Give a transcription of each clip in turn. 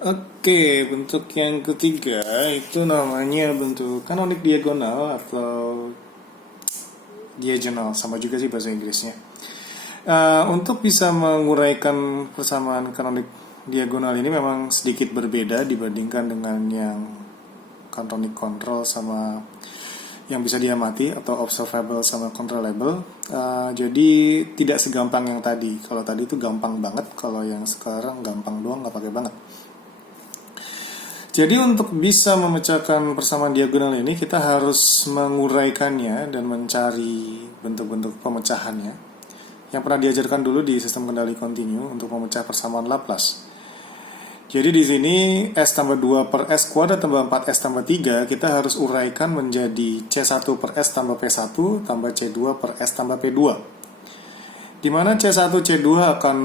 Oke, bentuk yang ketiga itu namanya bentuk kanonik diagonal atau diagonal, sama juga sih bahasa Inggrisnya. Untuk bisa menguraikan persamaan kanonik diagonal ini memang sedikit berbeda dibandingkan dengan yang canonic control sama yang bisa diamati atau observable sama controllable. Jadi tidak segampang yang tadi. Kalau tadi itu gampang banget, kalau yang sekarang gampang doang, nggak pakai banget. Jadi untuk bisa memecahkan persamaan diagonal ini kita harus menguraikannya dan mencari bentuk-bentuk pemecahannya yang pernah diajarkan dulu di sistem kendali kontinu untuk memecah persamaan Laplace. Jadi di sini S tambah 2 per S kuadrat tambah 4S tambah 3 kita harus uraikan menjadi C1 per S tambah P1 tambah C2 per S tambah P2. Di mana C1 C2 akan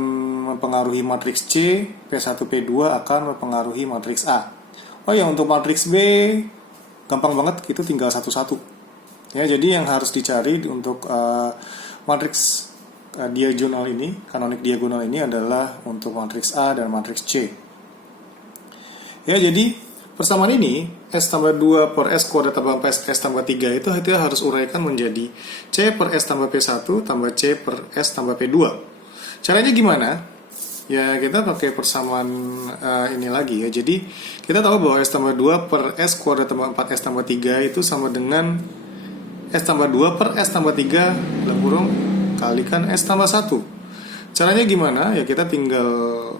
mempengaruhi matriks C, P1 P2 akan mempengaruhi matriks A. Oh ya, untuk matriks B gampang banget, itu tinggal satu-satu. Ya, jadi yang harus dicari untuk matriks diagonal ini, kanonik diagonal ini adalah untuk matriks A dan matriks C. Ya, jadi persamaan ini S tambah 2 per S kuadrat tambah 4S tambah 3 itu kita harus uraikan menjadi C per S tambah P1 tambah C per S tambah P2. Caranya gimana? Ya, kita pakai persamaan ini lagi ya. Jadi kita tahu bahwa S tambah 2 per S kuadrat tambah 4S tambah 3 itu sama dengan S tambah 2 per S tambah 3 dalam kurung kalikan S tambah 1. Caranya gimana? Ya kita tinggal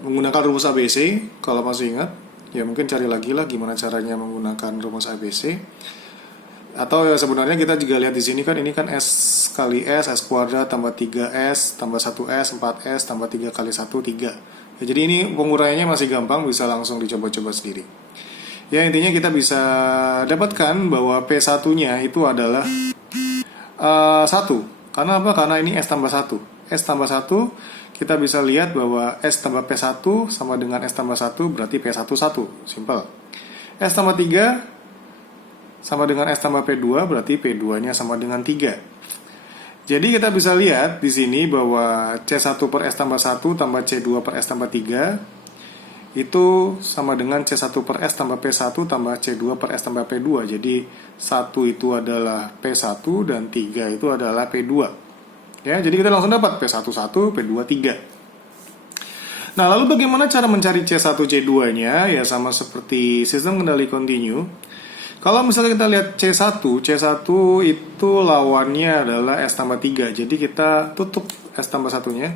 menggunakan rumus ABC. Kalau masih ingat, ya mungkin cari lagi lah gimana caranya menggunakan rumus ABC. Atau ya sebenarnya kita juga lihat di sini kan, ini kan S kali S kuadrat tambah 3S tambah 1S 4S tambah 3 kali 1 3. Ya, jadi ini penguraiannya masih gampang, bisa langsung dicoba-coba sendiri. Ya, intinya kita bisa dapatkan bahwa P1-nya itu adalah 1. Karena apa? Karena ini S tambah 1. S tambah 1 kita bisa lihat bahwa S tambah P1 sama dengan S tambah 1 berarti P1 1. Simple. S tambah 3 sama dengan S tambah P2 berarti P2-nya sama dengan 3. Jadi kita bisa lihat di sini bahwa C1 per S tambah 1 tambah C2 per S tambah 3 itu sama dengan C1 per S tambah P1 tambah C2 per S tambah P2. Jadi 1 itu adalah P1 dan 3 itu adalah P2. Ya, jadi kita langsung dapat P1 1, P2 3. Nah, lalu bagaimana cara mencari C1 C2-nya? Ya sama seperti sistem kendali kontinu. Kalau misalnya kita lihat C1 itu lawannya adalah S tambah 3. Jadi kita tutup S tambah 1-nya.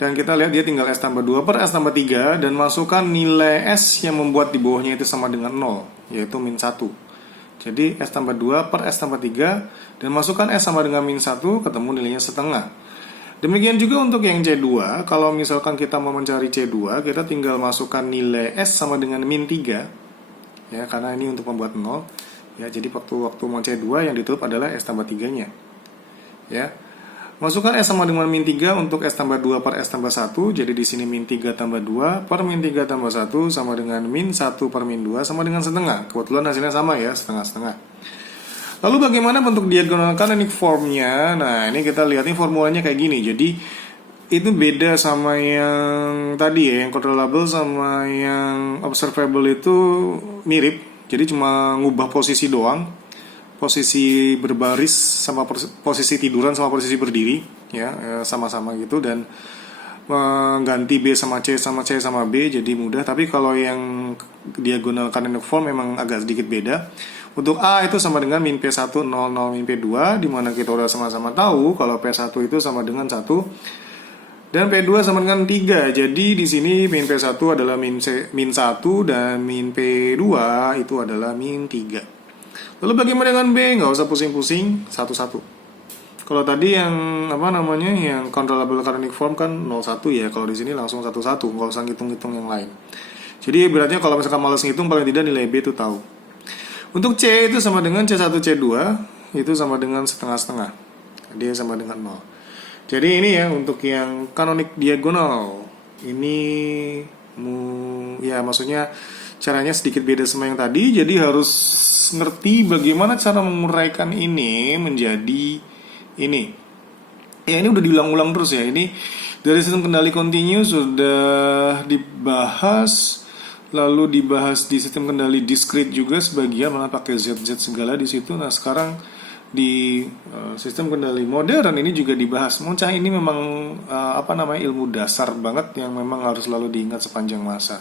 Dan kita lihat dia tinggal S tambah 2 per S tambah 3. Dan masukkan nilai S yang membuat di bawahnya itu sama dengan 0. Yaitu min 1. Jadi S tambah 2 per S tambah 3. Dan masukkan S sama dengan min 1. Ketemu nilainya setengah. Demikian juga untuk yang C2. Kalau misalkan kita mau mencari C2, kita tinggal masukkan nilai S sama dengan min 3. Ya, karena ini untuk membuat 0. Ya, jadi waktu mau C2 yang ditutup adalah S tambah 3-nya. Ya. Masukkan S sama dengan min 3 untuk S tambah 2 per S tambah 1. Jadi di sini min 3 tambah 2 per min 3 tambah 1 sama dengan min 1 per min 2 sama dengan setengah. Kebetulan hasilnya sama ya, setengah-setengah. Lalu bagaimana bentuk diagonal canonic formnya? Nah, ini kita lihat, ini formulanya kayak gini. Jadi itu beda sama yang tadi ya, yang controllable sama yang observable itu mirip. Jadi cuma ngubah posisi doang, posisi berbaris sama posisi tiduran sama posisi berdiri, ya sama-sama gitu, dan mengganti B sama C sama C sama B jadi mudah. Tapi kalau yang diagonal canonic form memang agak sedikit beda. Untuk A itu sama dengan min P1 0 0 min P2, dimana kita udah sama-sama tahu kalau P1 itu sama dengan 1 dan P2 sama dengan 3. Jadi di sini min P1 adalah min 1 dan min P2 itu adalah min 3. Lalu bagaimana dengan B? Nggak usah pusing-pusing, satu-satu. Kalau tadi yang yang controllable canonic form kan 01 ya. Kalau di sini langsung satu-satu, nggak usah ngitung-ngitung yang lain. Jadi beratnya kalau misalkan malas ngitung, paling tidak nilai B itu tahu. Untuk C itu sama dengan C1 C2 itu sama dengan setengah-setengah. Dia sama dengan 0. Jadi ini ya untuk yang canonic diagonal. Ini ya maksudnya caranya sedikit beda sama yang tadi. Jadi harus ngerti bagaimana cara menguraikan ini menjadi ini. Ya, ini udah diulang-ulang terus ya. Ini Dari sistem kendali kontinu sudah dibahas, lalu dibahas di sistem kendali discrete juga sebagian, malah pakai ZZ segala di situ. Nah sekarang di sistem kendali modern ini juga dibahas. Memecah ini memang ilmu dasar banget yang memang harus selalu diingat sepanjang masa.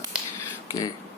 Oke.